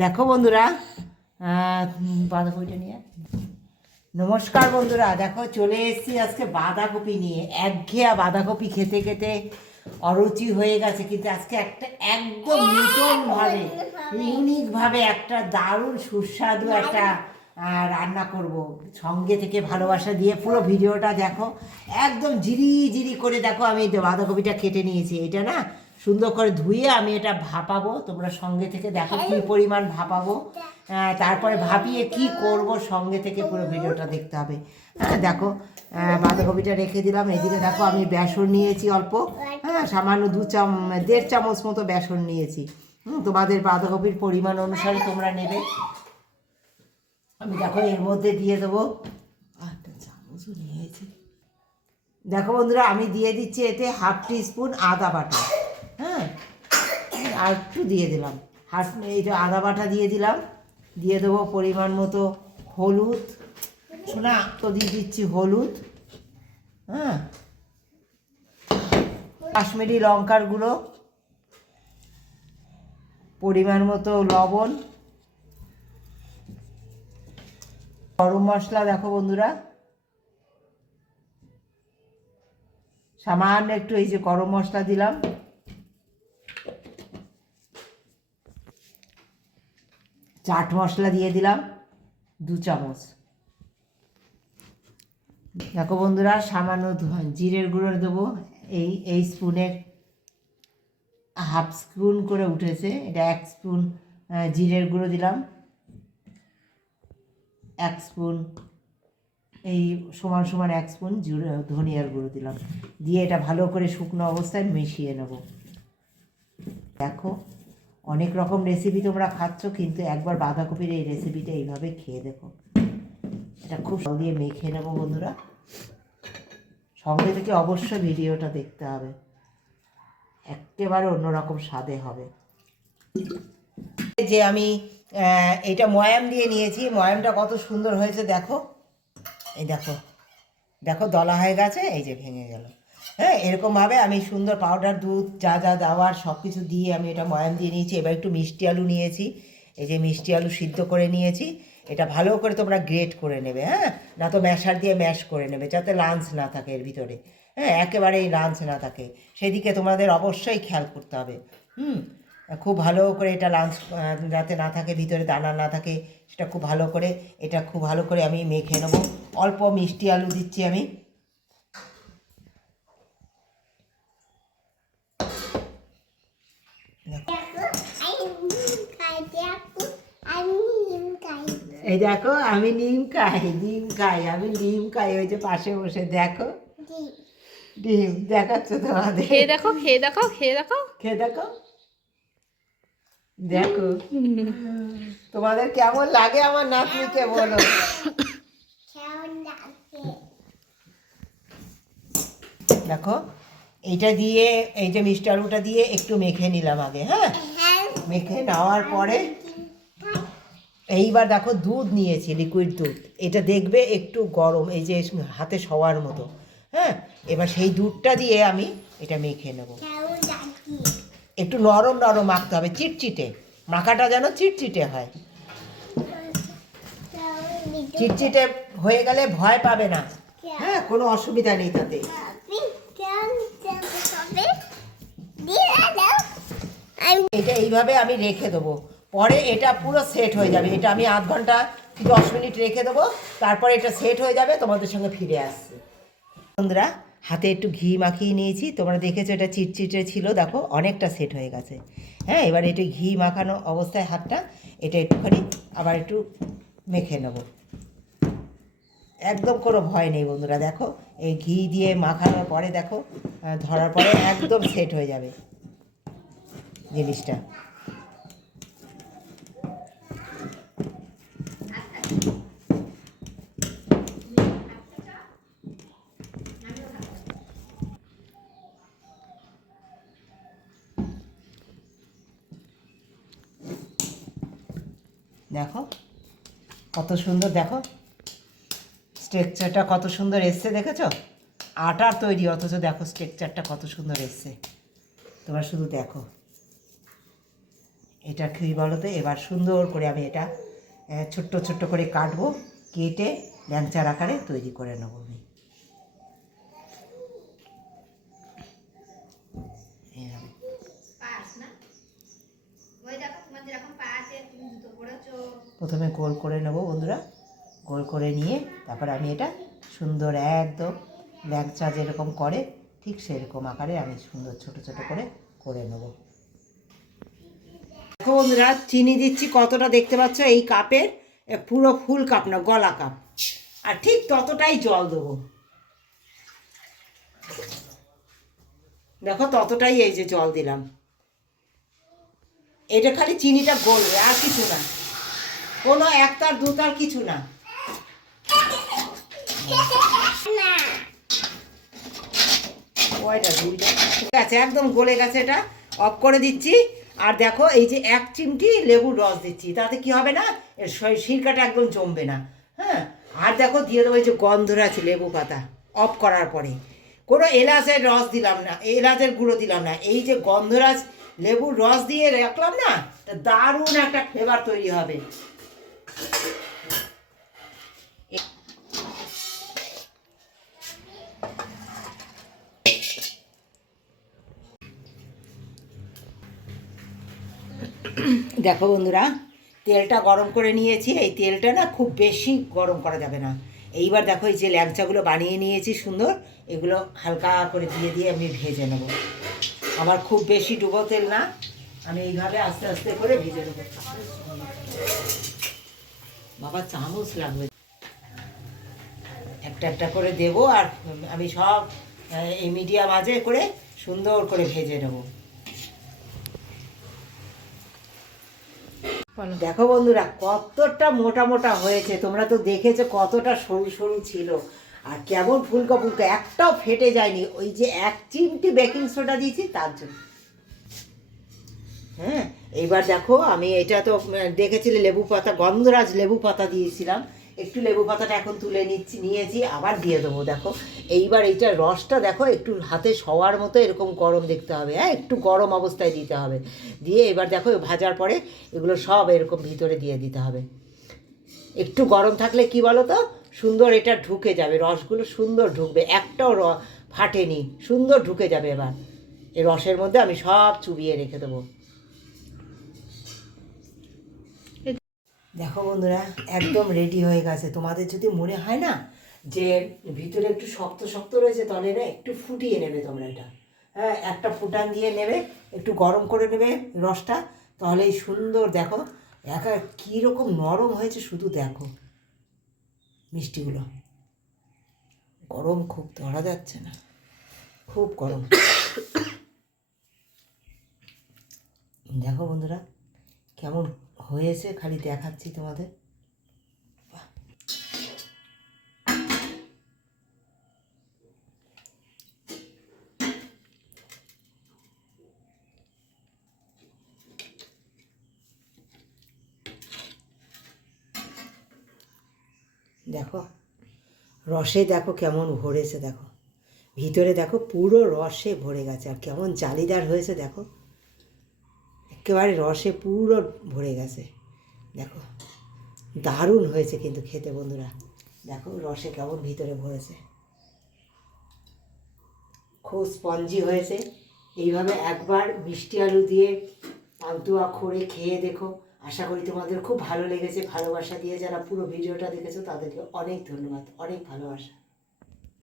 দেখো বন্ধুরা বাঁধাকপিটা নিয়ে। নমস্কার বন্ধুরা, দেখো চলে এসেছি আজকে বাঁধাকপি নিয়ে। একঘেয়া বাঁধাকপি খেতে খেতে অরুচি হয়ে গেছে, কিন্তু আজকে একটা একদম নতুনভাবে ইউনিকভাবে একটা দারুণ সুস্বাদু একটা রান্না করব। সঙ্গে থেকে ভালোবাসা দিয়ে পুরো ভিডিওটা দেখো। একদম জিরি জিরি করে দেখো আমি বাঁধাকপিটা কেটে নিয়েছি। এটা না সুন্দর করে ধুয়ে আমি এটা ভাপাবো। তোমরা সঙ্গে থেকে দেখো কি পরিমাণ ভাপাবো। আহ, তারপরে ভাপিয়ে কি করব সঙ্গে থেকে পুরো ভিডিওটা দেখতে হবে। হ্যাঁ দেখো বাঁধাকপিটা রেখে দিলাম। এদিকে দেখো আমি বেসন নিয়েছি অল্প। হ্যাঁ সামান্য দু চাম দেড় চামচ মতো বেসন নিয়েছি। হুম, তোমাদের বাঁধাকপির পরিমাণ অনুসারে তোমরা নেবে। আমি দেখো এর মধ্যে দিয়ে দেবো। একটা চামচও নিয়েছি। দেখো বন্ধুরা আমি দিয়ে দিচ্ছি এতে হাফ টি স্পুন আদা বাটা। হ্যাঁ আর একটু দিয়ে দিলাম। হাফ এই যে আদা বাটা দিয়ে দিলাম। দিয়ে দেবো পরিমাণ মতো হলুদ। শোনা, তো দিয়ে দিচ্ছি হলুদ। হ্যাঁ। কাশ্মীরি লঙ্কার গুঁড়ো। পরিমাণ মতো লবণ। গরম মশলা দেখো বন্ধুরা। সামান্য একটু এই যে গরম মশলা দিলাম। চাট মশলা দিয়ে দিলাম, দু চামচ। দেখো বন্ধুরা, সামান্য জিরের গুঁড়ো দেবো। এই এই স্পুনের হাফ স্পুন করে উঠেছে। এটা এক স্পুন জিরের গুঁড়ো দিলাম। এক স্পুন, এই সমান সমান এক স্পুন জিরে, ধনিয়ার গুঁড়ো দিলাম। দিয়ে এটা ভালো করে শুকনো অবস্থায় মিশিয়ে নেব। দেখো। অনেক রকম রেসিপি তোমরা খাচ্ছ, কিন্তু একবার বাঁধাকপির এই রেসিপিটা এইভাবে খেয়ে দেখো। এটা খুব সহজ দিয়ে মেখে নেব বন্ধুরা। সঙ্গে থেকে অবশ্যই ভিডিওটা দেখতে হবে। একেবারে অন্যরকম স্বাদে হবে। যে আমি এটা ময়াম দিয়ে নিয়েছি। ময়ামটা কত সুন্দর হয়েছে, দেখো। এই দেখো। দেখো, দলা হয়ে গেছে, এই যে ভেঙে গেল। হ্যাঁ এরকমভাবে আমি সুন্দর পাউডার দুধ, যা যা দেওয়ার সব কিছু দিয়ে আমি এটা ময়াম দিয়ে নিয়েছি। এবার একটু মিষ্টি আলু নিয়েছি। এই যে মিষ্টি আলু সিদ্ধ করে নিয়েছি। এটা ভালো করে তোমরা গ্রেট করে নেবে হ্যাঁ? না তো ম্যাশার দিয়ে ম্যাশ করে নেবে, যাতে লাঞ্চ না থাকে এর ভিতরে। হ্যাঁ একেবারেই লাঞ্চ না থাকে। সেদিকে তোমাদের অবশ্যই খেয়াল করতে হবে। হুম? খুব ভালো করে এটা লাঞ্চ যাতে না থাকে, ভিতরে দানা না থাকে, সেটা খুব ভালো করে, এটা খুব ভালো করে আমি মেখে নেব। অল্প মিষ্টি আলু দিচ্ছি আমি। এই দেখো আমি নিম খাই ডিম খাই আমি ডিম খাই ওই যে পাশে বসে দেখো। ডিম দেখাচ্ছ তোমাদের? খেয়ে দেখো খেয়ে দেখো খেয়ে দেখো। খেয়ে দেখো। দেখো। তোমাদের কেমন লাগে আমার নাতনিকে বলো? দেখো এইটা দিয়ে এই যে মিষ্টি আলুটা দিয়ে একটু মেখে নিলাম আগে হ্যাঁ? মেখে নেওয়ার পরে এইবার দেখো দুধ নিয়েছি লিকুইড দুধ। এটা দেখবে একটু গরম এই যে হাতে সবার মতো। হ্যাঁ? এবার সেই দুধটা দিয়ে আমি এটা মেখে নেব। একটু নরম নরম মাখতে হবে চিটচিটে। মাখাটা যেন চিটচিটে হয়। চিটচিটে হয়ে গেলে ভয় পাবে না। হ্যাঁ কোনো অসুবিধা নেই তাতে। এটা এইভাবে আমি রেখে দেবো। পরে এটা পুরো সেট হয়ে যাবে। এটা আমি আধ ঘণ্টা কি দশ মিনিট রেখে দেবো, তারপরে এটা সেট হয়ে যাবে, তোমাদের সঙ্গে ফিরে আসছে। বন্ধুরা, হাতে একটু ঘি মাখিয়ে নিয়েছি, তোমরা দেখেছ এটা চিটচিটে ছিল, দেখো অনেকটা সেট হয়ে গেছে। হ্যাঁ এবার একটু ঘি মাখানো অবস্থায় হাতটা, এটা একটুখানি আবার একটু মেখে নেব। একদম কোনো ভয় নেই বন্ধুরা, দেখো, এই ঘি দিয়ে মাখানোর পরে দেখো ধরার পরে একদম সেট হয়ে যাবে জিনিসটা। দেখো, কত সুন্দর, দেখো। স্ট্রেকচারটা কত সুন্দর এসছে, দেখেছ? আটার তৈরি, অথচ দেখো স্ট্রেকচারটা কত সুন্দর এসছে। তোমরা শুধু দেখো। এটা কী বলো তো? এবার সুন্দর করে আমি এটা ছোট্ট ছোট্ট করে কাটবো, কেটে ল্যাংচার আকারে তৈরি করে নেব আমি এইভাবে। পাস না ওই দেখো তোমার যেরকম পা আছে তুমি জুতো পরেছো প্রথমে গোল করে নেব বন্ধুরা। গোল করে নিয়ে তারপর আমি এটা সুন্দর একদম ল্যাংচা যেরকম করে, ঠিক সেরকম আকারে আমি সুন্দর ছোট ছোট করে করে নেব। দেখো বন্ধুরা, চিনি দিচ্ছি, কতটা দেখতে পাচ্ছ? এই কাপের পুরো ফুল কাপ না, গলা কাপ। আর ঠিক ততটাই জল দেবো। দেখো ততটাই এই যে জল দিলাম। এটা খালি চিনিটা গলবে আর কিছু না। কোনো একতার, দুতার কিছু না। দুইটা। ঠিক আছে, একদম গলে গেছে এটা। অফ করে দিচ্ছি। আর দেখো, এই যে এক চিমটি লেবুর রস দিচ্ছি। তাতে কি হবে না? এর সিরকাটা একদম জমবে না। হ্যাঁ? আর দেখো, দিয়ে দেবো এই যে গন্ধরাজ লেবু পাতা। অফ করার পরে। কোনো এলাচের রস দিলাম না। এলাচের গুঁড়ো দিলাম না। এই যে গন্ধরাজ লেবুর রস দিয়ে রাখলাম না দারুণ একটা ফ্লেভার তৈরি হবে। দেখো বন্ধুরা, তেলটা গরম করে নিয়েছি। এই তেলটা না খুব বেশি গরম করা যাবে না। এইবার দেখো এই যে ল্যাংচাগুলো বানিয়ে নিয়েছি সুন্দর, এগুলো হালকা করে দিয়ে দিয়ে আমি ভেজে নেব। আমার খুব বেশি ডুবো তেল না, আমি এইভাবে আস্তে আস্তে করে ভেজে নেব। বাবা, চামচ লাগবে। একটা একটা করে দেবো আর আমি সব এই মিডিয়াম আজে করে সুন্দর করে ভেজে নেব। দেখো বন্ধুরা, কতটা মোটা মোটা হয়েছে, তোমরা তো দেখেছ কতটা সরু সরু ছিল। আর কেমন ফুলকা ফুলকা, একটাও ফেটে যায়নি, ওই যে এক চিমটি বেকিং সোডা দিয়েছি, তার জন্য। হ্যাঁ এইবার দেখো, আমি এটা তো দেখেছিলে লেবু পাতা, গন্ধরাজ লেবু পাতা দিয়েছিলাম। একটু লেবু পাতাটা এখন তুলে নিচ্ছি, নিয়েছি, আবার দিয়ে দেবো, দেখো। এইবার এইটার রসটা দেখো, একটু হাতে সবার মতো এরকম গরম দেখতে হবে হ্যাঁ? একটু গরম অবস্থায় দিতে হবে। দিয়ে এবার দেখো, ভাজার পরে এগুলো সব এরকম ভিতরে দিয়ে দিতে হবে। একটু গরম থাকলে কি বলো তো সুন্দর এটা ঢুকে যাবে, রসগুলো সুন্দর ঢুকবে, একটাও র, ফাটেনি, সুন্দর ঢুকে যাবে এবার। এই রসের মধ্যে আমি সব চুবিয়ে রেখে দেবো। দেখো বন্ধুরা, একদম রেডি হয়ে গেছে। তোমাদের যদি মনে হয় না যে ভিতরে একটু শক্ত শক্ত রয়েছে, তাহলে না একটু ফুটিয়ে নেবে তোমরা এটা। হ্যাঁ একটা ফুটান দিয়ে নেবে, একটু গরম করে নেবে রসটা, তাহলে সুন্দর দেখো, একা কীরকম নরম হয়েছে, শুধু দেখো মিষ্টিগুলো। গরম খুব, ধরা যাচ্ছে না। খুব গরম। দেখো বন্ধুরা, কেমন হয়েছে খালি দেখাচ্ছি তোমাদের। দেখো, রসে দেখো কেমন ভরেছে দেখো। ভিতরে দেখো পুরো রসে ভরে গেছে, আর কেমন জালিদার হয়েছে দেখো। একেবারে রসে পুরো ভরে গেছে। দেখো, দারুণ হয়েছে কিন্তু খেতে বন্ধুরা। দেখো, রসে কেমন ভিতরে ভরেছে। খুব স্পঞ্জি হয়েছে। এইভাবে একবার মিষ্টি আলু দিয়ে পান্তুয়া করে খেয়ে দেখো। আশা করি তোমাদের খুব ভালো লেগেছে। ভালোবাসা দিয়ে যারা পুরো ভিডিওটা দেখেছ, তাদেরকে অনেক ধন্যবাদ, অনেক ভালোবাসা।